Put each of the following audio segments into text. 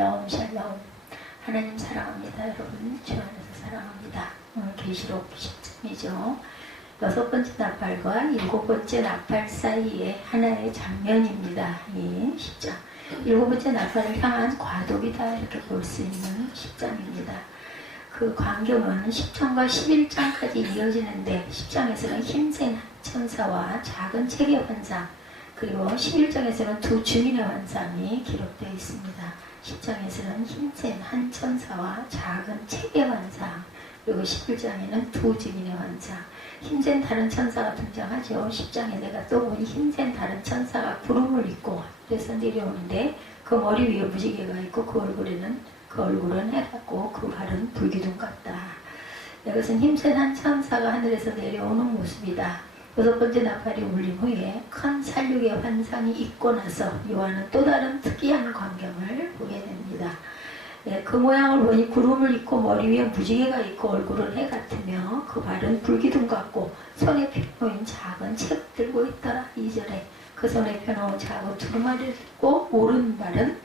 샬롬 샬롬. 하나님 사랑합니다. 여러분 주 안에서 사랑합니다. 오늘 계시록 10장이죠. 6번째 나팔과 7번째 나팔 사이에 하나의 장면입니다. 이 10장. 7번째 나팔을 향한 과도기다 이렇게 볼 수 있는 10장입니다. 그 광경은 10장과 11장까지 이어지는데 10장에서는 힘센 천사와 작은 체계 환상, 그리고 11장에서는 두 증인의 환상이 기록되어 있습니다. 10장에서는 힘센 한 천사와 작은 체계 환상, 그리고 11장에는 두 증인의 환상. 힘센 다른 천사가 등장하죠. 10장에 내가 또 보니 힘센 다른 천사가 구름을 입고 하늘에서 내려오는데 그 머리 위에 무지개가 있고 그 얼굴은 해같고 그 발은 불기둥 같다. 이것은 힘센 한 천사가 하늘에서 내려오는 모습이다. 6번째 나팔이 울린 후에 큰 살육의 환상이 있고 나서 요한은 또 다른 특이한 광경을 보게 됩니다. 그 모양을 보니 구름을 입고 머리 위에 무지개가 있고 얼굴은 해 같으며 그 발은 불기둥 같고 손에 펴놓은 작은 책 들고 있더라. 2절에 그 손에 펴놓은 작은 두루마리를 들고 오른발은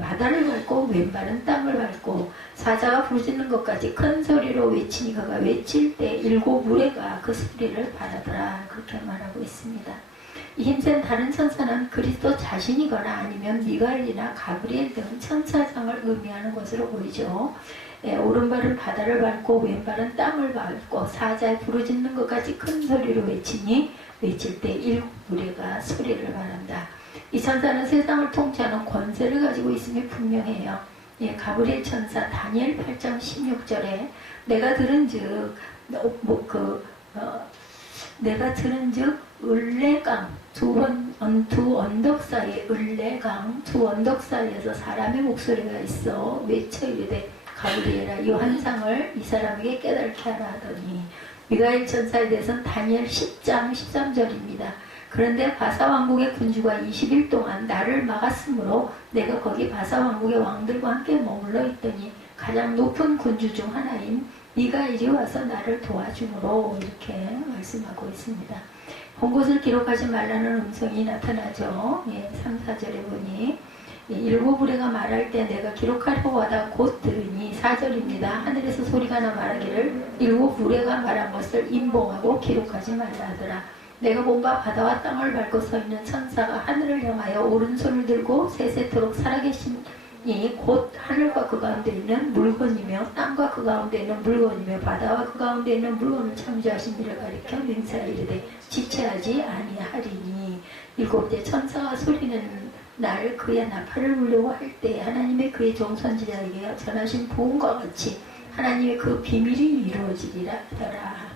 바다를 밟고 왼발은 땅을 밟고 사자가 부르짖는 것까지 큰 소리로 외치니 그가 외칠 때 7 무리가 그 소리를 바라더라. 그렇게 말하고 있습니다. 이 힘센 다른 천사는 그리스도 자신이거나 아니면 미가엘이나 가브리엘 등 천사장을 의미하는 것으로 보이죠. 오른발은 바다를 밟고 왼발은 땅을 밟고 사자에 부르짖는 것까지 큰 소리로 외치니 외칠 때 7 무리가 소리를 바란다. 이 천사는 세상을 통치하는 권세를 가지고 있음이 분명해요. 가브리엘 천사 다니엘 8장 16절에 내가 들은즉 을레강 두 언덕 사이에 을레강 두 언덕 사이에서 사람의 목소리가 있어 외쳐 이르되 가브리엘아 이 환상을 이 사람에게 깨닫게 하라 하더니 미가엘 천사에 대해서는 다니엘 10장 13절입니다. 그런데 바사왕국의 군주가 20일 동안 나를 막았으므로 내가 거기 바사왕국의 왕들과 함께 머물러 있더니 가장 높은 군주 중 하나인 미가엘이 와서 나를 도와주므로 이렇게 말씀하고 있습니다. 본 것을 기록하지 말라는 음성이 나타나죠. 3, 4절에 보니 7 무리가 말할 때 내가 기록하려고 하다 곧 들으니 4절입니다. 하늘에서 소리가 나 말하기를 7 무리가 말한 것을 인봉하고 기록하지 말라 하더라. 내가 본바 바다와 땅을 밟고 서 있는 천사가 하늘을 향하여 오른손을 들고 세세토록 살아계신 이 곧 하늘과 그 가운데 있는 물건이며 땅과 그 가운데 있는 물건이며 바다와 그 가운데 있는 물건을 창조하신 이를 가리켜 맹세하이르되 지체하지 아니하리니 7째 천사가 소리는 날 그의 나팔을 불려고 할 때 하나님의 그의 종선지자에게 전하신 부흥과 같이 하나님의 그 비밀이 이루어지리라 하더라.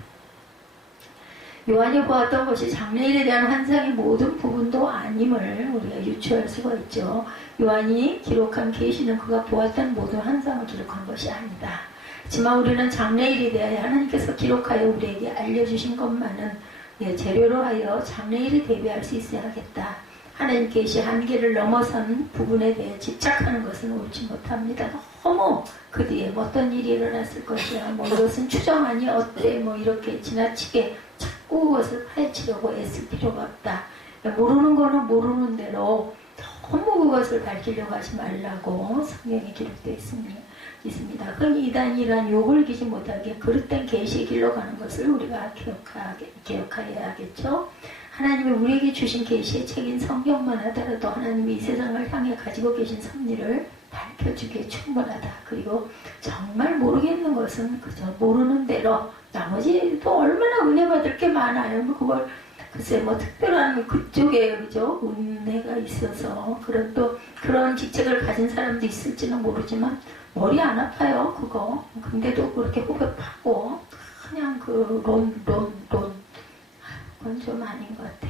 요한이 보았던 것이 장래일에 대한 환상의 모든 부분도 아님을 우리가 유추할 수가 있죠. 요한이 기록한 계시는 그가 보았던 모든 환상을 기록한 것이 아니다. 하지만 우리는 장래일에 대하여 하나님께서 기록하여 우리에게 알려주신 것만은 재료로 하여 장래일에 대비할 수 있어야겠다. 하나님 계시 한계를 넘어선 부분에 대해 집착하는 것은 옳지 못합니다. 너무 그 뒤에 어떤 일이 일어났을 것이야. 이것은 추정하니 어때? 이렇게 지나치게 자꾸 그것을 파헤치려고 애쓸 필요가 없다. 모르는 거는 모르는 대로 너무 그것을 밝히려고 하지 말라고 성경에 기록되어 있습니다. 그럼 이단이란 욕을 기지 못하게 그릇된 계시의 길로 가는 것을 우리가 기억해야겠죠. 하나님이 우리에게 주신 계시의 책인 성경만 하더라도 하나님이 이 세상을 향해 가지고 계신 섭리를 밝혀주기에 충분하다. 그리고 정말 모르겠는 것은 그저 모르는 대로 나머지도 얼마나 은혜 받을 게 많아요. 그걸 글쎄 특별한 그쪽에 그죠 은혜가 있어서 그런 직책을 가진 사람도 있을지는 모르지만 머리 안 아파요 그거. 근데도 그렇게 호흡하고 그냥 그건 좀 아닌 것 같아.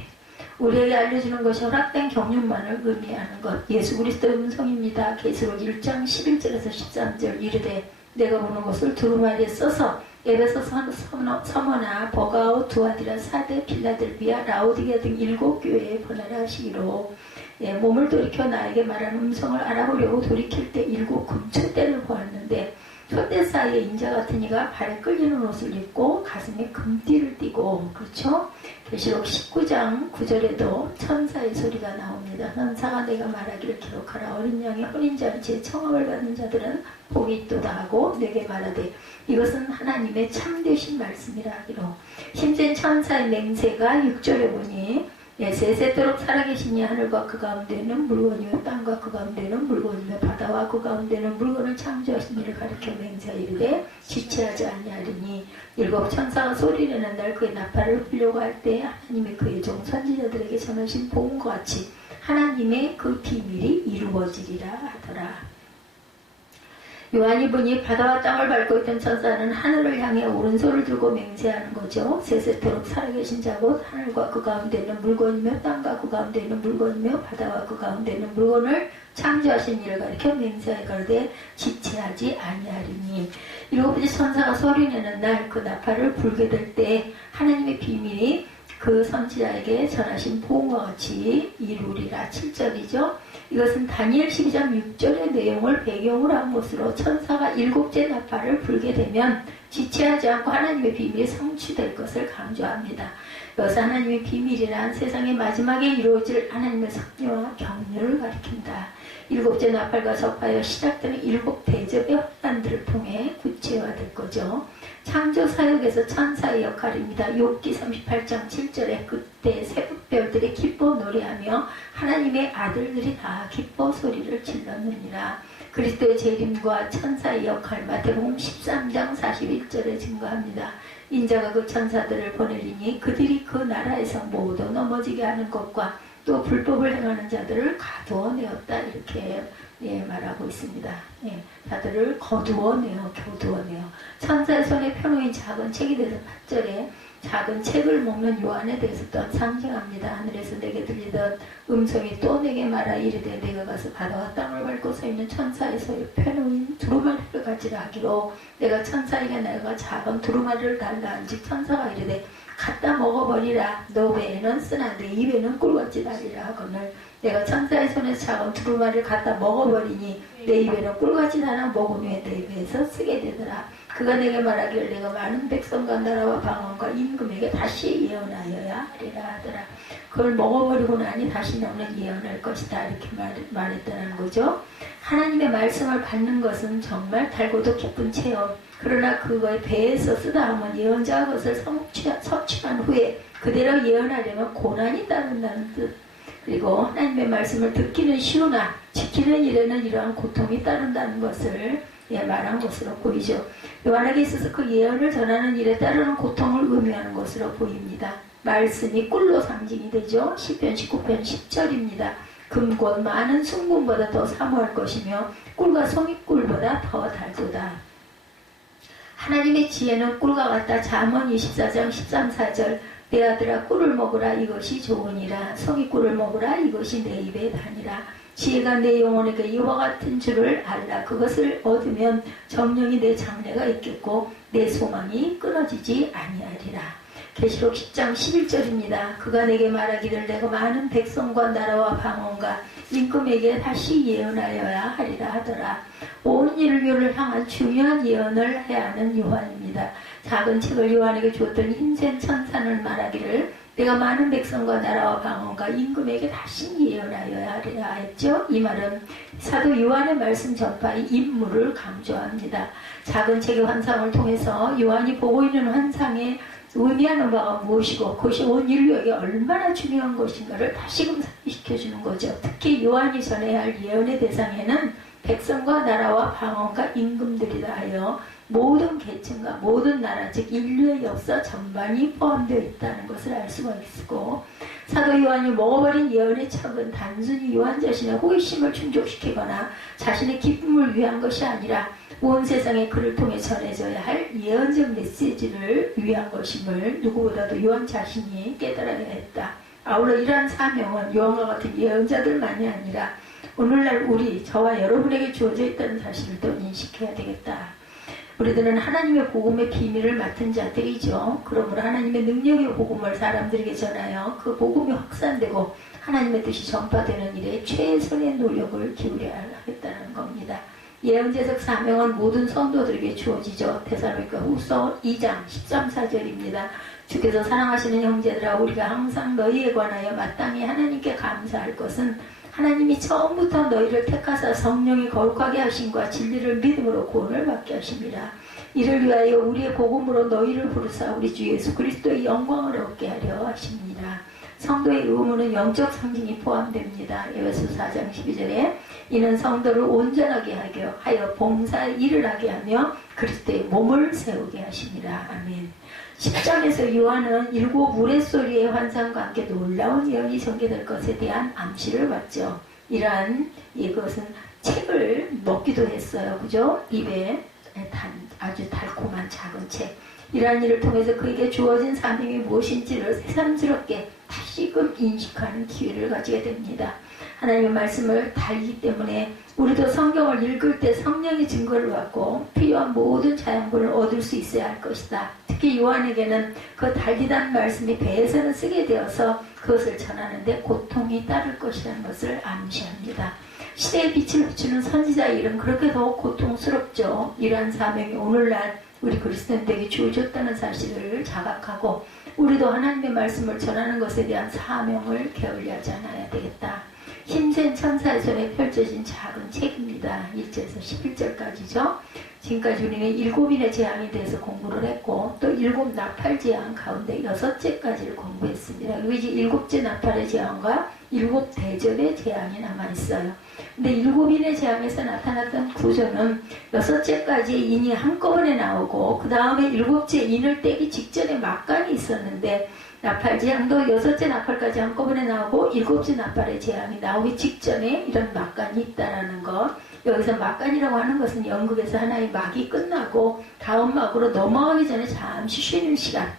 우리에게 알려주는 것이 허락된 경륜만을 의미하는 것. 예수 그리스도의 음성입니다. 계시록 1장 11절에서 13절 이르되 내가 보는 것을 두루마리에 써서 에베소 서머나 버가오 두아디라 사데 필라델비아 라오디게아 등 7 교회에 보내라 하시기로 몸을 돌이켜 나에게 말하는 음성을 알아보려고 돌이킬 때 7 금초대를 보았는데 촛대 사이에 인자 같은 이가 발에 끌리는 옷을 입고 가슴에 금띠를 띠고, 그렇죠? 계시록 19장 9절에도 천사의 소리가 나옵니다. 천사가 내가 말하기를 기록하라. 어린 양의 혼인잔치에 청함을 받는 자들은 복이 있도다 하고 내게 말하되 이것은 하나님의 참되신 말씀이라 하기로. 힘센 천사의 맹세가 6절에 보니 세세토록 살아계시니 하늘과 그 가운데는 물건이며 땅과 그 가운데는 물건이며 바다와 그 가운데는 물건을 창조하신 이를 가리켜 맹세하 이르되 지체하지 아니하리니. 일곱 천사가 소리내는 날 그의 나팔을 불려고 할 때 하나님의 그의 종 선지자들에게 전하신 복음과 같이 하나님의 그 비밀이 이루어지리라 하더라. 요한이 보니 바다와 땅을 밟고 있던 천사는 하늘을 향해 오른손을 들고 맹세하는 거죠. 세세토록 살아계신 자곧 하늘과 그 가운데 있는 물건이며 땅과 그 가운데 있는 물건이며 바다와 그 가운데 있는 물건을 창조하신 이를 가리켜 맹세하여 가로되 지체하지 아니하리니. 일곱 번째 천사가 소리내는 날 그 나팔을 불게 될 때 하나님의 비밀이 그 선지자에게 전하신 복음과 같이 이루리라. 7절이죠. 이것은 다니엘 12장 6절의 내용을 배경으로 한 것으로 천사가 일곱째 나팔을 불게 되면 지체하지 않고 하나님의 비밀이 성취될 것을 강조합니다. 여기서 하나님의 비밀이란 세상의 마지막에 이루어질 하나님의 섭리와 경륜을 가리킨다. 일곱째 나팔과 접하여 시작되는 일곱 대접의 환난들을 통해 구체화될 거죠. 창조 사역에서 천사의 역할입니다. 욥기 38장 7절에 그때 새벽별들이 기뻐 노래하며 하나님의 아들들이 다 기뻐 소리를 질렀느니라. 그리스도의 재림과 천사의 역할 마태복음 13장 41절에 증거합니다. 인자가 그 천사들을 보내리니 그들이 그 나라에서 모두 넘어지게 하는 것과 또 불법을 행하는 자들을 가두어내었다. 이렇게 말하고 있습니다. 자들을 거두어내어 교두어내어. 천사의 손에 펴놓인 작은 책이 대해서 8절에 작은 책을 먹는 요한에 대해서 또 상징합니다. 하늘에서 내게 들리던 음성이 또 내게 말하 이르되 내가 가서 바다와 땅을 밟고 서 있는 천사의 손에 펴놓인 두루마리를 가지라 하기로. 내가 천사에게 내가 작은 두루마리를 달라 한즉 천사가 이르되 갖다 먹어버리라. 너 외에는 쓰나 내 입에는 꿀같이 달리라 하거늘. 내가 천사의 손에서 작은 두루마리를 갖다 먹어버리니 내 입에는 꿀같이 달아 먹은 후에 내 입에서 쓰게 되더라. 그가 내게 말하기를 내가 많은 백성과 나라와 방언과 임금에게 다시 예언하여야 하리라 하더라. 그걸 먹어버리고 나니 다시 너는 예언할 것이다. 이렇게 말했다는 거죠. 하나님의 말씀을 받는 것은 정말 달고도 기쁜 체험. 그러나 그거에 배에서 쓰다 하면 예언자가 그것을 섭취한 후에 그대로 예언하려면 고난이 따른다는 뜻. 그리고 하나님의 말씀을 듣기는 쉬우나 지키는 일에는 이러한 고통이 따른다는 것을 말한 것으로 보이죠. 요한에게 있어서 그 예언을 전하는 일에 따르는 고통을 의미하는 것으로 보입니다. 말씀이 꿀로 상징이 되죠. 시편 19편 10절입니다. 금곧 많은 순금보다 더 사모할 것이며 꿀과 송이꿀보다 더 달도다. 하나님의 지혜는 꿀과 같다. 잠언 24장 13, 4절 내 아들아 꿀을 먹으라 이것이 좋으니라. 송이꿀을 먹으라 이것이 내 입에 다니라. 지혜가 내 영혼에게 이와 같은 줄을 알라. 그것을 얻으면 정령이 내 장래가 있겠고 내 소망이 끊어지지 아니하리라. 계시록 10장 11절입니다. 그가 내게 말하기를 내가 많은 백성과 나라와 방언과 임금에게 다시 예언하여야 하리라 하더라. 온 인류를 향한 중요한 예언을 해야 하는 요한입니다. 작은 책을 요한에게 주었던 힘센 천사는 말하기를 내가 많은 백성과 나라와 방언과 임금에게 다시 예언하여야 하리라 했죠. 이 말은 사도 요한의 말씀 전파의 임무를 강조합니다. 작은 책의 환상을 통해서 요한이 보고 있는 환상에 의미하는 바가 무엇이고 그것이 온 인류에게 얼마나 중요한 것인가를 다시금 상기시켜주는 거죠. 특히 요한이 전해야 할 예언의 대상에는 백성과 나라와 방언과 임금들이다 하여 모든 계층과 모든 나라 즉 인류의 역사 전반이 포함되어 있다는 것을 알 수가 있고, 사도 요한이 먹어버린 예언의 척은 단순히 요한 자신의 호기심을 충족시키거나 자신의 기쁨을 위한 것이 아니라 온 세상에 그를 통해 전해져야 할 예언적 메시지를 위한 것임을 누구보다도 요한 자신이 깨달아야 했다. 아울러 이러한 사명은 요한과 같은 예언자들만이 아니라 오늘날 우리 저와 여러분에게 주어져 있다는 사실을 또 인식해야 되겠다. 우리들은 하나님의 복음의 비밀을 맡은 자들이죠. 그러므로 하나님의 능력의 복음을 사람들에게 전하여 그 복음이 확산되고 하나님의 뜻이 전파되는 일에 최선의 노력을 기울여야 하겠다는 겁니다. 예언자적 사명은 모든 성도들에게 주어지죠. 데살로니가 후서 2장 13, 14절입니다. 주께서 사랑하시는 형제들아, 우리가 항상 너희에 관하여 마땅히 하나님께 감사할 것은 하나님이 처음부터 너희를 택하사 성령이 거룩하게 하심과 진리를 믿음으로 구원을 받게 하심이라. 이를 위하여 우리의 복음으로 너희를 부르사 우리 주 예수 그리스도의 영광을 얻게 하려 하십니다. 성도의 의무는 영적 상징이 포함됩니다. 에베소 4장 12절에 이는 성도를 온전하게 하여 봉사의 일을 하게 하며 그리스도의 몸을 세우게 하십니다. 아멘. 10장에서 요한은 7 우레소리의 환상과 함께 놀라운 예언이 전개될 것에 대한 암시를 받죠. 이러한 이것은 책을 먹기도 했어요. 그죠? 입에 아주 달콤한 작은 책. 이러한 일을 통해서 그에게 주어진 사명이 무엇인지를 새삼스럽게 다시금 인식하는 기회를 가지게 됩니다. 하나님의 말씀을 달기 때문에 우리도 성경을 읽을 때 성령의 증거를 받고 필요한 모든 자양분을 얻을 수 있어야 할 것이다. 특히 요한에게는 그 달리단 말씀이 배에서는 쓰게 되어서 그것을 전하는데 고통이 따를 것이라는 것을 암시합니다. 시대의 빛을 비추는 선지자의 일은 그렇게 더욱 고통스럽죠. 이러한 사명이 오늘날 우리 그리스도인들에게 주어졌다는 사실을 자각하고 우리도 하나님의 말씀을 전하는 것에 대한 사명을 게을리하지 않아야 되겠다. 힘센 천사의 손에 펼쳐진 작은 책입니다. 1절에서 11절까지죠. 지금까지 우리는 7인의 재앙에 대해서 공부를 했고 또 7 나팔 재앙 가운데 6제까지를 공부했습니다. 그리고 이제 7째 나팔의 재앙과 7 대접의 재앙이 남아있어요. 근데 7인의 재앙에서 나타났던 구조는 6제까지의 인이 한꺼번에 나오고 그 다음에 7째 인을 떼기 직전에 막간이 있었는데 나팔 재앙도 6째 나팔까지 한꺼번에 나오고 7째 나팔의 재앙이 나오기 직전에 이런 막간이 있다라는 것. 여기서 막간이라고 하는 것은 연극에서 하나의 막이 끝나고 다음 막으로 넘어가기 전에 잠시 쉬는 시간.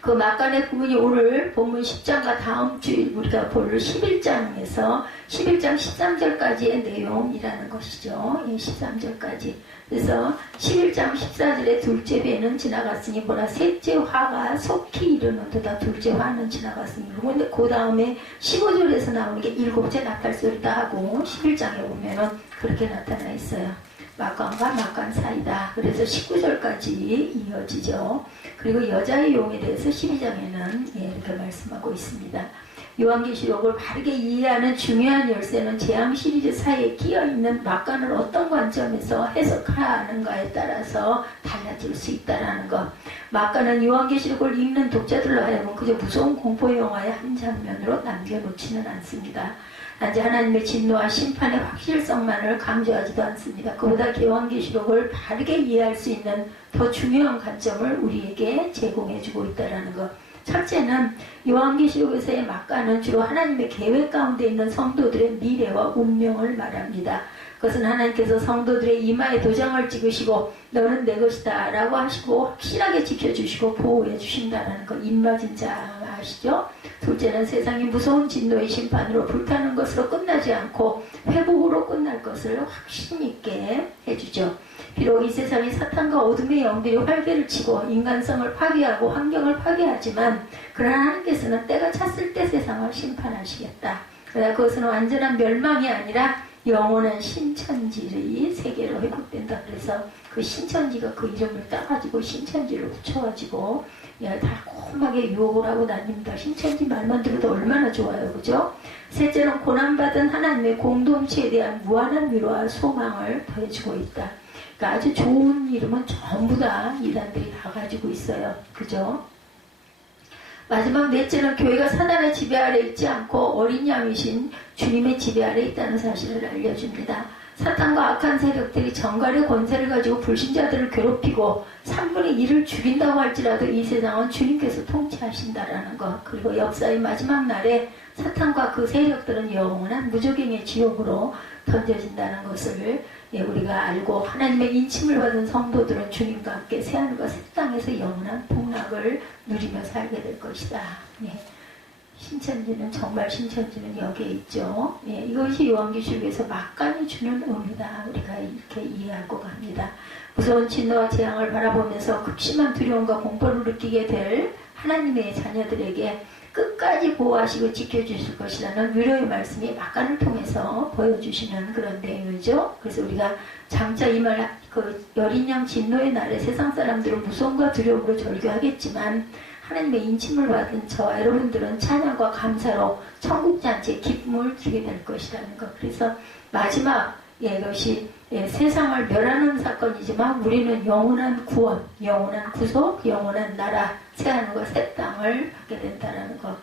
그 막간의 부분이 오늘 본문 10장과 다음 주일 우리가 볼 11장에서 11장 13절까지의 내용이라는 것이죠. 13절까지. 그래서 11장 14절에 둘째 배는 지나갔으니 보라 셋째 화가 속히 이르는도다. 둘째 화는 지나갔으니. 그런데 그 다음에 15절에서 나오는 게 7째 나팔소리다 하고 11장에 보면은 그렇게 나타나 있어요. 막간과 막간 사이다. 그래서 19절까지 이어지죠. 그리고 여자의 용에 대해서 12장에는 이렇게 말씀하고 있습니다. 요한계시록을 바르게 이해하는 중요한 열쇠는 재앙 시리즈 사이에 끼어있는 막간을 어떤 관점에서 해석하는가에 따라서 달라질 수 있다는 것. 막간은 요한계시록을 읽는 독자들로 하여금 그저 무서운 공포영화의 한 장면으로 남겨놓지는 않습니다. 단지 하나님의 진노와 심판의 확실성만을 강조하지도 않습니다. 그보다 요한계시록을 바르게 이해할 수 있는 더 중요한 관점을 우리에게 제공해주고 있다는 것. 첫째는 요한계시록에서의 막간은 주로 하나님의 계획 가운데 있는 성도들의 미래와 운명을 말합니다. 그것은 하나님께서 성도들의 이마에 도장을 찍으시고 너는 내 것이다 라고 하시고 확실하게 지켜주시고 보호해 주신다는 것. 입맞은자 아시죠? 둘째는 세상이 무서운 진노의 심판으로 불타는 것으로 끝나지 않고 회복으로 끝날 것을 확신 있게 해주죠. 비록 이 세상이 사탄과 어둠의 영들이 활개를 치고 인간성을 파괴하고 환경을 파괴하지만 그러나 하나님께서는 때가 찼을 때 세상을 심판하시겠다. 그러나 그것은 완전한 멸망이 아니라 영원한 신천지의 세계로 회복된다. 그래서 그 신천지가 그 이름을 따가지고 신천지를 붙여가지고 달콤하게 유혹을 하고 다닙니다. 신천지 말만 들어도 얼마나 좋아요. 그죠? 셋째는 고난받은 하나님의 공동체에 대한 무한한 위로와 소망을 더해주고 있다. 그러니까 아주 좋은 이름은 전부 다 이단들이 다 가지고 있어요. 그죠? 마지막 넷째는 교회가 사단의 지배 아래 있지 않고 어린 양이신 주님의 지배 아래 있다는 사실을 알려줍니다. 사탄과 악한 세력들이 정갈의 권세를 가지고 불신자들을 괴롭히고 3분의 1을 죽인다고 할지라도 이 세상은 주님께서 통치하신다라는 것. 그리고 역사의 마지막 날에 사탄과 그 세력들은 영원한 무조갱의 지옥으로 던져진다는 것을 우리가 알고 하나님의 인침을 받은 성도들은 주님과 함께 새하늘과 새 땅에서 영원한 복락을 누리며 살게 될 것이다. 신천지는 정말 신천지는 여기에 있죠. 이것이 요한계시록에서 막간이 주는 의미다. 우리가 이렇게 이해하고 갑니다. 무서운 진노와 재앙을 바라보면서 극심한 두려움과 공포를 느끼게 될 하나님의 자녀들에게 끝까지 보호하시고 지켜주실 것이라는 위로의 말씀이 막간을 통해서 보여주시는 그런 내용이죠. 그래서 우리가 장차 이 말, 여린 양 진노의 날에 세상 사람들은 무서움과 두려움으로 절규하겠지만 하나님의 인침을 받은 저와 여러분들은 찬양과 감사로 천국잔치에 기쁨을 주게 될 것이라는 것. 그래서 마지막 이것이 세상을 멸하는 사건이지만 우리는 영원한 구원, 영원한 구속, 영원한 나라, 새하늘과 새 땅을 받게 된다는 것.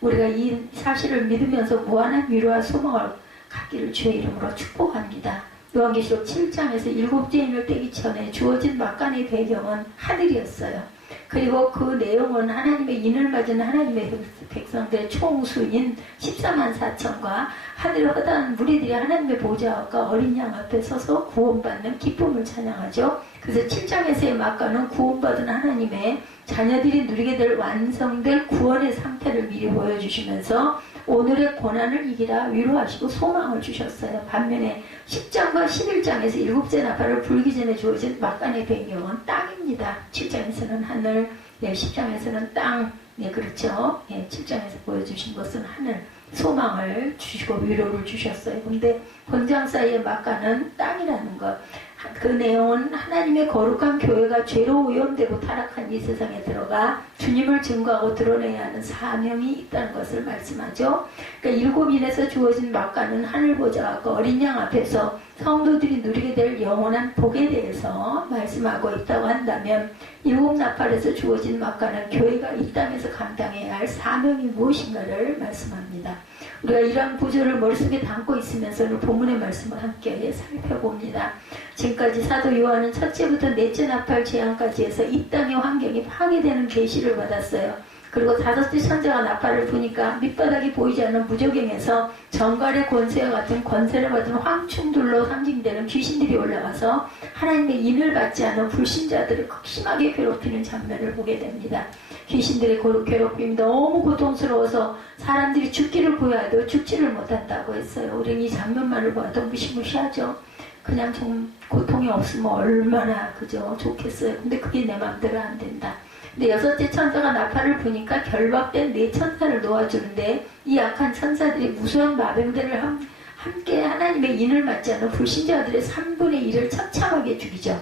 우리가 이 사실을 믿으면서 무한한 위로와 소망을 갖기를 주의 이름으로 축복합니다. 요한계시록 7장에서 7째 인을 떼기 전에 주어진 막간의 배경은 하늘이었어요. 그리고 그 내용은 하나님의 인을 맞은 하나님의 백성들의 총수인 14만 4천과 하늘에 허다한 무리들이 하나님의 보좌와 어린 양 앞에 서서 구원받는 기쁨을 찬양하죠. 그래서 7장에서의 막간은 구원받은 하나님의 자녀들이 누리게 될 완성될 구원의 상태를 미리 보여주시면서 오늘의 고난을 이기라 위로하시고 소망을 주셨어요. 반면에 10장과 11장에서 7째 나팔을 불기 전에 주어진 막간의 배경은 땅입니다. 7장에서는 하늘, 10장에서는 땅, 그렇죠. 7장에서 보여주신 것은 하늘, 소망을 주시고 위로를 주셨어요. 근데 본장 사이의 막간은 땅이라는 것. 그 내용은 하나님의 거룩한 교회가 죄로 오염되고 타락한 이 세상에 들어가 주님을 증거하고 드러내야 하는 사명이 있다는 것을 말씀하죠. 그러니까 7인에서 주어진 막간은 하늘보좌와 어린 양 앞에서 성도들이 누리게 될 영원한 복에 대해서 말씀하고 있다고 한다면 7나팔에서 주어진 막간은 교회가 이 땅에서 감당해야 할 사명이 무엇인가를 말씀합니다. 우리가 이러한 구조를 머릿속에 담고 있으면서 본문의 말씀을 함께 살펴봅니다. 지금까지 사도 요한은 첫째부터 넷째 나팔 재앙까지 해서 이 땅의 환경이 파괴되는 계시를 받았어요. 그리고 다섯째 천사가 나팔을 부니까 밑바닥이 보이지 않는 무저갱에서 정갈의 권세와 같은 권세를 받은 황충들로 상징되는 귀신들이 올라와서 하나님의 인을 받지 않은 불신자들을 극심하게 괴롭히는 장면을 보게 됩니다. 귀신들의 괴롭힘이 너무 고통스러워서 사람들이 죽기를 구해도 죽지를 못한다고 했어요. 우리는 이 장면만을 봐도 무시무시하죠. 그냥 좀 고통이 없으면 얼마나 그죠 좋겠어요. 근데 그게 내 마음대로 안 된다. 근데 여섯째 천사가 나팔을 부니까 결박된 네 천사를 놓아주는데 이 약한 천사들이 무수한 마병들을 함께 하나님의 인을 맞지 않은 불신자들의 3분의 1을 처참하게 죽이죠.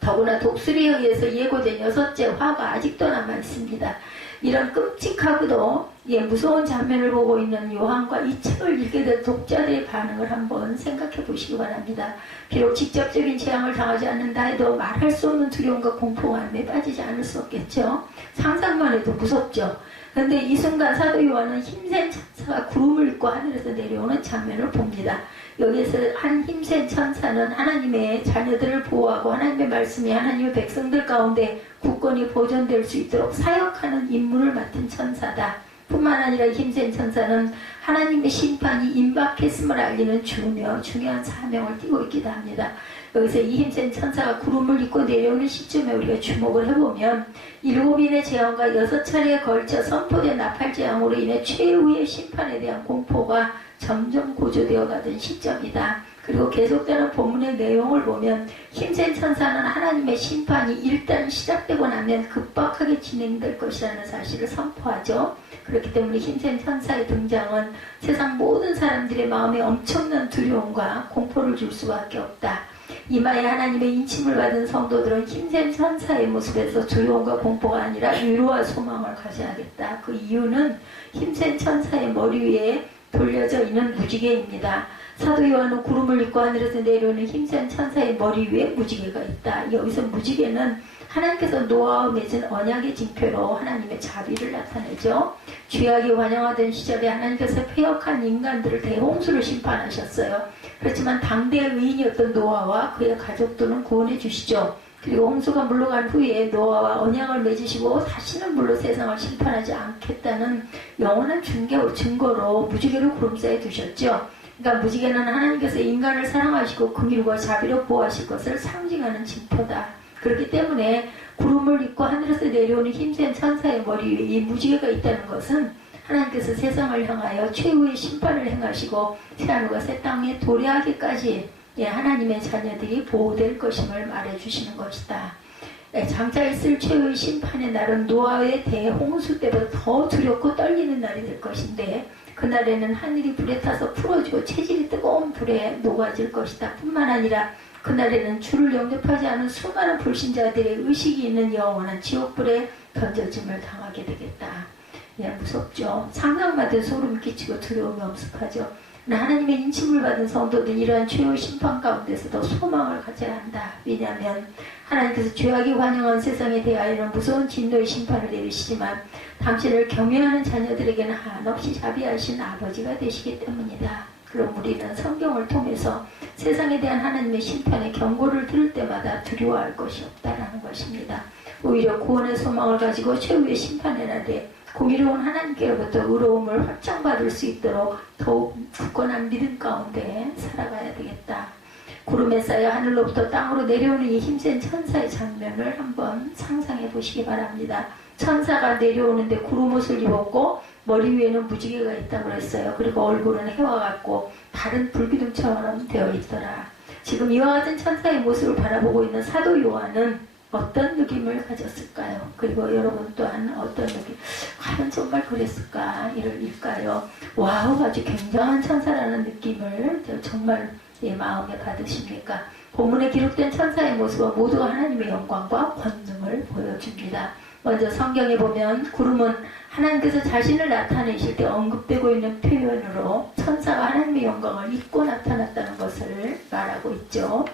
더구나 독수리에 의해서 예고된 여섯째 화가 아직도 남아있습니다. 이런 끔찍하고도 무서운 장면을 보고 있는 요한과 이 책을 읽게 된 독자들의 반응을 한번 생각해 보시기 바랍니다. 비록 직접적인 재앙을 당하지 않는다 해도 말할 수 없는 두려움과 공포감에 빠지지 않을 수 없겠죠. 상상만 해도 무섭죠. 그런데 이 순간 사도 요한은 힘센 천사가 구름을 입고 하늘에서 내려오는 장면을 봅니다. 여기에서 한 힘센 천사는 하나님의 자녀들을 보호하고 하나님의 말씀이 하나님의 백성들 가운데 굳건히 보존될 수 있도록 사역하는 임무를 맡은 천사다. 뿐만 아니라 힘센 천사는 하나님의 심판이 임박했음을 알리는 중요한 사명을 띠고 있기도 합니다. 여기서 이 힘센 천사가 구름을 입고 내려오는 시점에 우리가 주목을 해보면 7인의 재앙과 6차례에 걸쳐 선포된 나팔 재앙으로 인해 최후의 심판에 대한 공포가 점점 고조되어 가던 시점이다. 그리고 계속되는 본문의 내용을 보면 힘센 천사는 하나님의 심판이 일단 시작되고 나면 급박하게 진행될 것이라는 사실을 선포하죠. 그렇기 때문에 힘센 천사의 등장은 세상 모든 사람들의 마음에 엄청난 두려움과 공포를 줄 수밖에 없다. 이마에 하나님의 인침을 받은 성도들은 힘센 천사의 모습에서 두려움과 공포가 아니라 위로와 소망을 가져야겠다. 그 이유는 힘센 천사의 머리 위에 돌려져 있는 무지개입니다. 사도 요한은 구름을 입고 하늘에서 내려오는 힘센 천사의 머리 위에 무지개가 있다. 여기서 무지개는 하나님께서 노아와 맺은 언약의 징표로 하나님의 자비를 나타내죠. 죄악이 완영하던 시절에 하나님께서 폐역한 인간들을 대홍수를 심판하셨어요. 그렇지만 당대의 의인이었던 노아와 그의 가족들은 구원해 주시죠. 그리고 홍수가 물러간 후에 노아와 언약을 맺으시고 다시는 물로 세상을 심판하지 않겠다는 영원한 증거로 무지개를 구름사이에 두셨죠. 그러니까 무지개는 하나님께서 인간을 사랑하시고 긍휼과 자비로 보호하실 것을 상징하는 징표다. 그렇기 때문에 구름을 입고 하늘에서 내려오는 힘센 천사의 머리 위에 이 무지개가 있다는 것은 하나님께서 세상을 향하여 최후의 심판을 행하시고 새하늘과 새 땅에 도래하기까지 하나님의 자녀들이 보호될 것임을 말해주시는 것이다. 장차 있을 최후의 심판의 날은 노아의 대홍수 때보다 더 두렵고 떨리는 날이 될 것인데 그날에는 하늘이 불에 타서 풀어지고 체질이 뜨거운 불에 녹아질 것이다. 뿐만 아니라 그날에는 주를 영접하지 않은 수많은 불신자들의 의식이 있는 영원한 지옥불에 던져짐을 당하게 되겠다. 예, 무섭죠. 상상만 해도 소름 끼치고 두려움이 엄습하죠. 하나님의 인침을 받은 성도들은 이러한 최후 심판 가운데서도 소망을 가져야 한다. 왜냐하면 하나님께서 죄악이 환영한 세상에 대하여는 무서운 진노의 심판을 내리시지만 당신을 경외하는 자녀들에게는 한없이 자비하신 아버지가 되시기 때문이다. 그럼 우리는 성경을 통해서 세상에 대한 하나님의 심판의 경고를 들을 때마다 두려워할 것이 없다라는 것입니다. 오히려 구원의 소망을 가지고 최후의 심판의 날에 공의로운 하나님께로부터 의로움을 확장받을 수 있도록 더욱 굳건한 믿음 가운데 살아가야 되겠다. 구름에 쌓여 하늘로부터 땅으로 내려오는 이 힘센 천사의 장면을 한번 상상해 보시기 바랍니다. 천사가 내려오는데 구름옷을 입었고 머리 위에는 무지개가 있다고 했어요. 그리고 얼굴은 해와 같고 발은 불기둥처럼 되어 있더라. 지금 이와 같은 천사의 모습을 바라보고 있는 사도 요한은 어떤 느낌을 가졌을까요? 그리고 여러분 또한 어떤 느낌? 과연 정말 그랬을까? 이럴까요? 와우, 아주 굉장한 천사라는 느낌을 정말 내 마음에 받으십니까? 본문에 기록된 천사의 모습은 모두가 하나님의 영광과 권능을 보여줍니다. 먼저 성경에 보면 구름은 하나님께서 자신을 나타내실 때 언급되고 있는 표현으로 천사가 하나님의 영광을 입고 나타났다는 것을 말하고 있죠.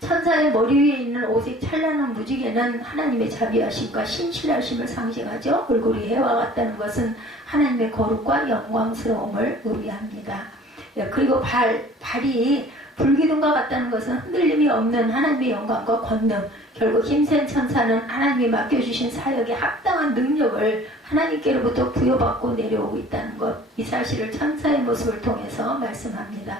천사의 머리 위에 있는 오색 찬란한 무지개는 하나님의 자비하심과 신실하심을 상징하죠. 얼굴이 해와 같다는 것은 하나님의 거룩과 영광스러움을 의미합니다. 그리고 발이 불기둥과 같다는 것은 흔들림이 없는 하나님의 영광과 권능, 결국 힘센 천사는 하나님이 맡겨주신 사역에 합당한 능력을 하나님께로부터 부여받고 내려오고 있다는 것, 이 사실을 천사의 모습을 통해서 말씀합니다.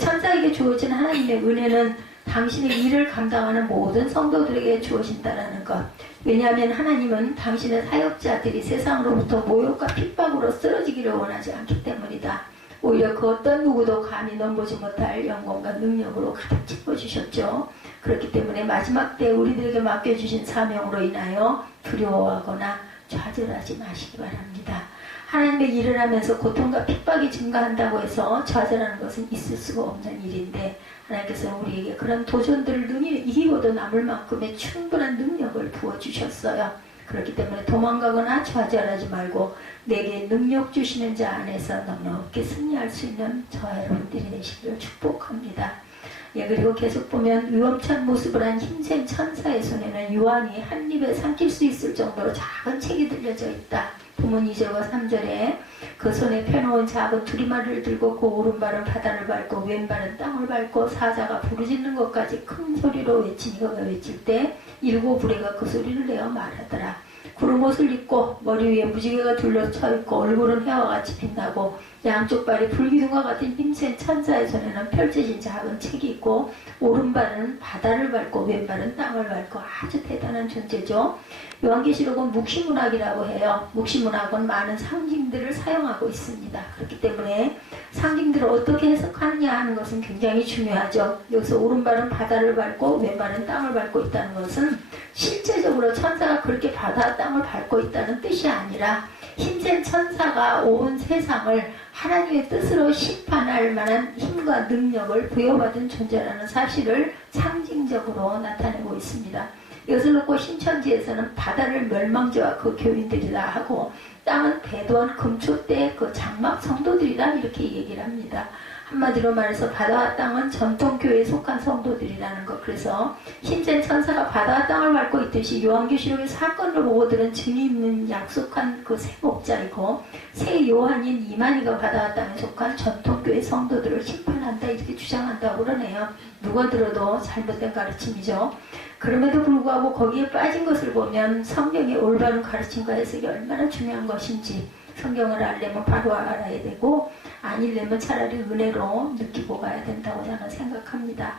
천사에게 주어진 하나님의 은혜는 당신의 일을 감당하는 모든 성도들에게 주어진다는 것. 왜냐하면 하나님은 당신의 사역자들이 세상으로부터 모욕과 핍박으로 쓰러지기를 원하지 않기 때문이다. 오히려 그 어떤 누구도 감히 넘보지 못할 영광과 능력으로 가득 채워주셨죠. 그렇기 때문에 마지막 때 우리들에게 맡겨주신 사명으로 인하여 두려워하거나 좌절하지 마시기 바랍니다. 하나님의 일을 하면서 고통과 핍박이 증가한다고 해서 좌절하는 것은 있을 수가 없는 일인데 하나님께서 우리에게 그런 도전들을 능히 이기고도 남을 만큼의 충분한 능력을 부어주셨어요. 그렇기 때문에 도망가거나 좌절하지 말고 내게 능력 주시는 자 안에서 넉넉히 승리할 수 있는 저와 여러분들이 되시기를 축복합니다. 그리고 계속 보면 위험찬 모습을 한 힘센 천사의 손에는 요한이 한 입에 삼킬 수 있을 정도로 작은 책이 들려져 있다. 본문 2절과 3절에 그 손에 펴놓은 작은 두리마리를 들고 그 오른발은 바다를 밟고 왼발은 땅을 밟고 사자가 부르짖는 것까지 큰 소리로 외치니 그가 외칠 때 일곱 부레가 그 소리를 내어 말하더라. 구름옷을 입고 머리 위에 무지개가 둘러쳐 있고 얼굴은 해와 같이 빛나고 양쪽 발이 불기둥과 같은 힘센 천사의 손에는 펼쳐진 작은 책이 있고 오른발은 바다를 밟고 왼발은 땅을 밟고 아주 대단한 존재죠. 요한계시록은 묵시문학이라고 해요. 묵시문학은 많은 상징들을 사용하고 있습니다. 그렇기 때문에 상징들을 어떻게 해석하느냐 하는 것은 굉장히 중요하죠. 여기서 오른발은 바다를 밟고 왼발은 땅을 밟고 있다는 것은 실제적으로 천사가 그렇게 바다 땅을 밟고 있다는 뜻이 아니라 힘센 천사가 온 세상을 하나님의 뜻으로 심판할 만한 힘과 능력을 부여받은 존재라는 사실을 상징적으로 나타내고 있습니다. 이것을 놓고 신천지에서는 바다를 멸망자와 그 교인들이라 하고 땅은 배도한 금초 때의 그 장막 성도들이라 이렇게 얘기를 합니다. 한마디로 말해서 바다와 땅은 전통교회에 속한 성도들이라는 것. 그래서 힘센 천사가 바다와 땅을 밟고 있듯이 요한계시록의 사건을 보고들은 증인 있는 약속한 그 새 목자이고 새 요한인 이만희가 바다와 땅에 속한 전통교회 성도들을 심판한다 이렇게 주장한다고 그러네요. 누가 들어도 잘못된 가르침이죠. 그럼에도 불구하고 거기에 빠진 것을 보면 성경의 올바른 가르침과 해석이 얼마나 중요한 것인지 성경을 알려면 바로 알아야 되고 아니려면 차라리 은혜로 느끼고 가야 된다고 저는 생각합니다.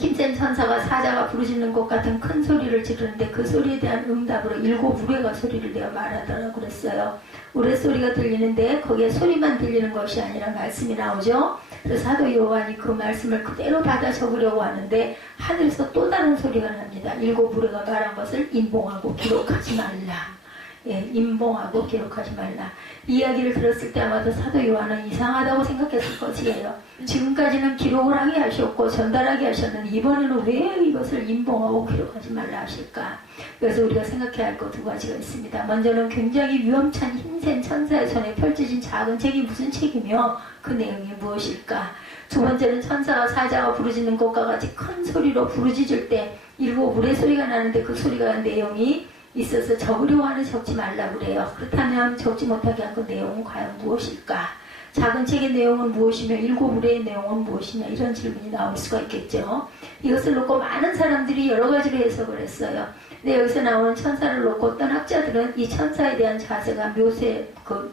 힘센 천사가 사자가 부르짖는 것 같은 큰 소리를 지르는데 그 소리에 대한 응답으로 7 우레가 소리를 내어 말하더라고 그랬어요. 우레 소리가 들리는데 거기에 소리만 들리는 것이 아니라 말씀이 나오죠. 그래서 사도 요한이 그 말씀을 그대로 받아 적으려고 하는데 하늘에서 또 다른 소리가 납니다. 7 우레가 말한 것을 인봉하고 기록하지 말라. 예, 인봉하고 기록하지 말라. 이 이야기를 들었을 때 아마도 사도 요한은 이상하다고 생각했을 것이에요. 지금까지는 기록을 하게 하셨고 전달하게 하셨는데 이번에는 왜 이것을 인봉하고 기록하지 말라 하실까? 그래서 우리가 생각해야 할 것 2가지가 있습니다. 먼저는 굉장히 위험찬 힘센 천사의 손에 펼쳐진 작은 책이 무슨 책이며 그 내용이 무엇일까? 2번째는 천사와 사자가 부르짖는 것과 같이 큰 소리로 부르짖을 때 7 우레 소리가 나는데 그 소리가 내용이 있어서 적으려고 하는 적지 말라고 그래요. 그렇다면 적지 못하게 한 그 내용은 과연 무엇일까? 작은 책의 내용은 무엇이며 7 우레의 내용은 무엇이냐 이런 질문이 나올 수가 있겠죠. 이것을 놓고 많은 사람들이 여러 가지로 해석을 했어요. 근데 여기서 나오는 천사를 놓고 어떤 학자들은 이 천사에 대한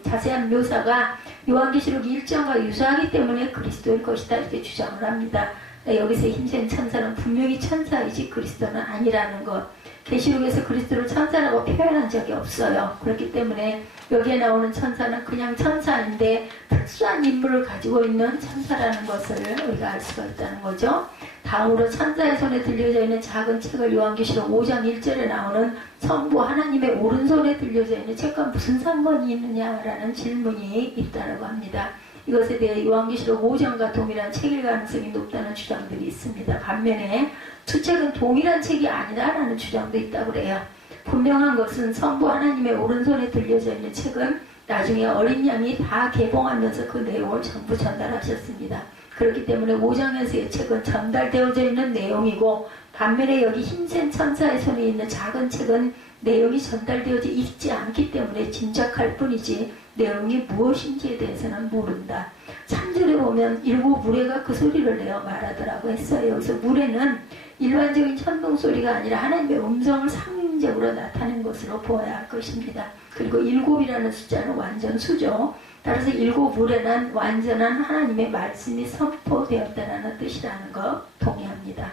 자세한 묘사가 요한계시록 1장과 유사하기 때문에 그리스도일 것이다 이렇게 주장을 합니다. 여기서 힘센 천사는 분명히 천사이지 그리스도는 아니라는 것. 계시록에서 그리스도를 천사라고 표현한 적이 없어요. 그렇기 때문에 여기에 나오는 천사는 그냥 천사인데 특수한 인물을 가지고 있는 천사라는 것을 우리가 알 수가 있다는 거죠. 다음으로 천사의 손에 들려져 있는 작은 책을 요한계시록 5장 1절에 나오는 성부 하나님의 오른손에 들려져 있는 책과 무슨 상관이 있느냐라는 질문이 있다고 합니다. 이것에 대해 요한계시록 5장과 동일한 책일 가능성이 높다는 주장들이 있습니다. 반면에 두 책은 동일한 책이 아니다라는 주장도 있다고 그래요. 분명한 것은 성부 하나님의 오른손에 들려져 있는 책은 나중에 어린 양이 다 개봉하면서 그 내용을 전부 전달하셨습니다. 그렇기 때문에 5장에서의 책은 전달되어져 있는 내용이고 반면에 여기 힘센 천사의 손에 있는 작은 책은 내용이 전달되어져 있지 않기 때문에 짐작할 뿐이지 내용이 무엇인지에 대해서는 모른다. 3절에 보면 7 우레가 그 소리를 내어 말하더라고 했어요. 여기서 우레는 일반적인 천둥소리가 아니라 하나님의 음성을 상징적으로 나타낸 것으로 보아야 할 것입니다. 그리고 7이라는 숫자는 완전수죠. 따라서 7 우레는 완전한 하나님의 말씀이 선포되었다는 뜻이라는 것 동의합니다.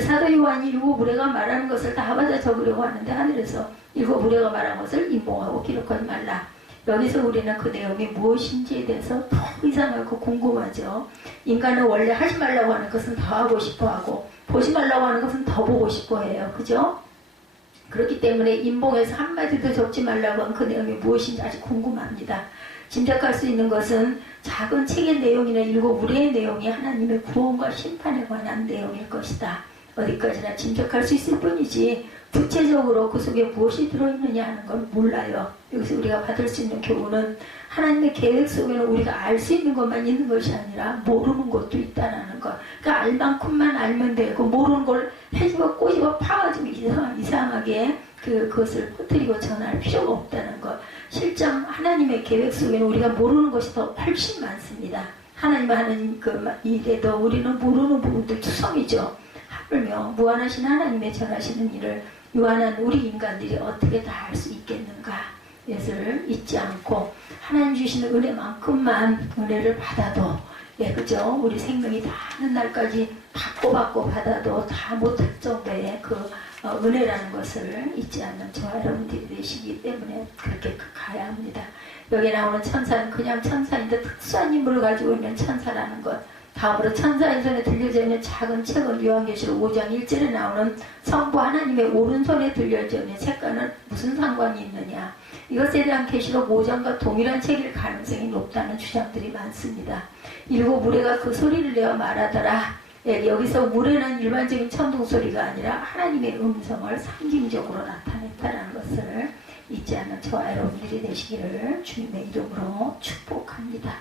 사도 요한이 7 우레가 말하는 것을 다 받아 적으려고 하는데 하늘에서 7 우레가 말한 것을 인봉하고 기록하지 말라. 여기서 우리는 그 내용이 무엇인지에 대해서 더 이상하고 궁금하죠. 인간은 원래 하지 말라고 하는 것은 더 하고 싶어 하고 보지 말라고 하는 것은 더 보고 싶어 해요. 그죠? 그렇기 때문에 인봉에서 한마디도 적지 말라고 한 그 내용이 무엇인지 아주 궁금합니다. 짐작할 수 있는 것은 작은 책의 내용이나 7 우레의 내용이 하나님의 구원과 심판에 관한 내용일 것이다. 어디까지나 짐작할 수 있을 뿐이지 구체적으로 그 속에 무엇이 들어있느냐 하는 건 몰라요. 여기서 우리가 받을 수 있는 교훈은 하나님의 계획 속에는 우리가 알 수 있는 것만 있는 것이 아니라 모르는 것도 있다는 것. 그러니까 알 만큼만 알면 되고 모르는 걸 해집어 꼬집어 파가지고 이상하게 그것을 퍼뜨리고 전할 필요가 없다는 것. 실장 하나님의 계획 속에는 우리가 모르는 것이 더 훨씬 많습니다. 하나님과 하는 그 일에도 우리는 모르는 부분도 투성이죠. 하물며 무한하신 하나님의 전하시는 일을 유한한 우리 인간들이 어떻게 다 할 수 있겠는가. 이것을 잊지 않고 하나님 주시는 은혜만큼만 은혜를 받아도 그죠? 우리 생명이 다하는 날까지 받고 받아도 다 못할 정도의 그 은혜라는 것을 잊지 않는 저와 여러분들이 되시기 때문에 그렇게 가야 합니다. 여기 나오는 천사는 그냥 천사인데 특수한 인물을 가지고 있는 천사라는 것. 다음으로 천사의 손에 들려져 있는 작은 책은 요한계시록 5장 1절에 나오는 성부 하나님의 오른손에 들려져 있는 책과는 무슨 상관이 있느냐. 이것에 대한 계시록 5장과 동일한 책일 가능성이 높다는 주장들이 많습니다. 7 우레가 그 소리를 내어 말하더라. 여기서 우레는 일반적인 천둥소리가 아니라 하나님의 음성을 상징적으로 나타냈다는 것을 잊지 않는 저와 여러분들이 되시기를 주님의 이름으로 축복합니다.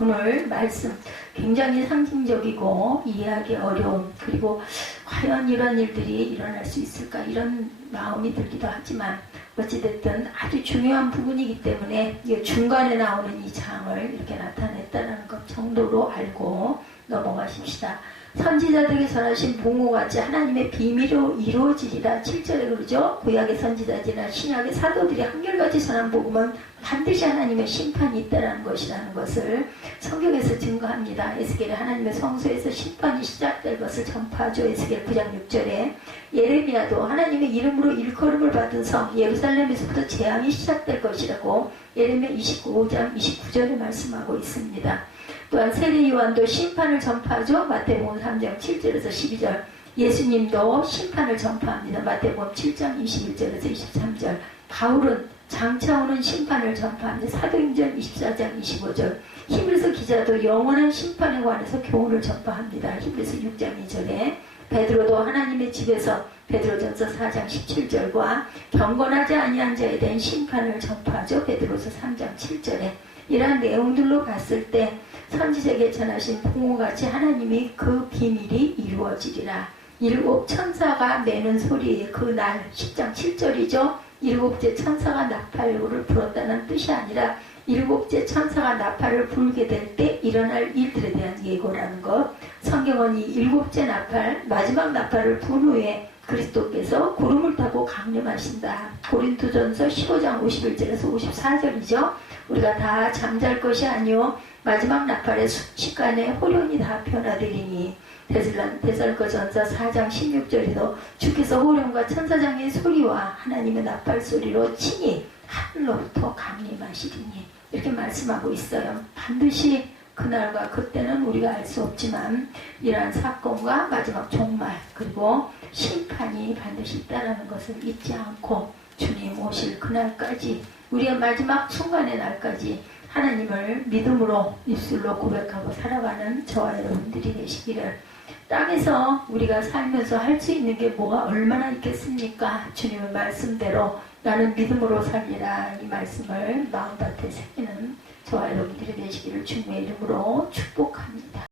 오늘 말씀 굉장히 상징적이고 이해하기 어려운, 그리고 과연 이런 일들이 일어날 수 있을까 이런 마음이 들기도 하지만 어찌됐든 아주 중요한 부분이기 때문에 중간에 나오는 이 장을 이렇게 나타냈다는 것 정도로 알고 넘어가십시다. 선지자들에게 전하신 봉호같이 하나님의 비밀로 이루어지리라. 7절에 그러죠. 구약의 선지자들이나 신약의 사도들이 한결같이 전한 복음은 반드시 하나님의 심판이 있다는 것이라는 것을 성경에서 증거합니다. 에스겔이 하나님의 성소에서 심판이 시작될 것을 전파하죠. 에스겔 9장 6절에 예레미야도 하나님의 이름으로 일컬음을 받은 성 예루살렘에서부터 재앙이 시작될 것이라고 예레미야 29장 29절에 말씀하고 있습니다. 또한 세례 요한도 심판을 전파하죠. 마태복음 3장 7절에서 12절. 예수님도 심판을 전파합니다. 마태복음 7장 21절에서 23절. 바울은 장차 오는 심판을 전파합니다. 사도행전 24장 25절. 히브리서 기자도 영원한 심판에 관해서 교훈을 전파합니다. 히브리서 6장 2절에. 베드로도 하나님의 집에서 베드로전서 4장 17절과 경건하지 아니한 자에 대한 심판을 전파하죠. 베드로서 3장 7절에. 이러한 내용들로 봤을 때 선지자에게 전하신 봉호같이 하나님이 그 비밀이 이루어지리라. 일곱 천사가 내는 소리의 그날 10장 7절이죠. 일곱째 천사가 나팔을 불었다는 뜻이 아니라 일곱째 천사가 나팔을 불게 될 때 일어날 일들에 대한 예고라는 것. 성경은 이 일곱째 나팔, 마지막 나팔을 분 후에 그리스도께서 구름을 타고 강림하신다. 고린도전서 15장 51절에서 54절이죠. 우리가 다 잠잘 것이 아니요 마지막 나팔의 순식간에 호련이 다 변화되리니. 데살로니가전서 4장 16절에도 주께서 호련과 천사장의 소리와 하나님의 나팔 소리로 친히 하늘로부터 강림하시리니. 이렇게 말씀하고 있어요. 반드시 그날과 그때는 우리가 알 수 없지만 이러한 사건과 마지막 종말 그리고 심판이 반드시 있다는 것을 잊지 않고 주님 오실 그날까지 우리의 마지막 순간의 날까지 하나님을 믿음으로 입술로 고백하고 살아가는 저와 여러분들이 되시기를. 땅에서 우리가 살면서 할 수 있는 게 뭐가 얼마나 있겠습니까? 주님의 말씀대로 나는 믿음으로 살리라. 이 말씀을 마음밭에 새기는 저와 여러분들이 되시기를 주님의 이름으로 축복합니다.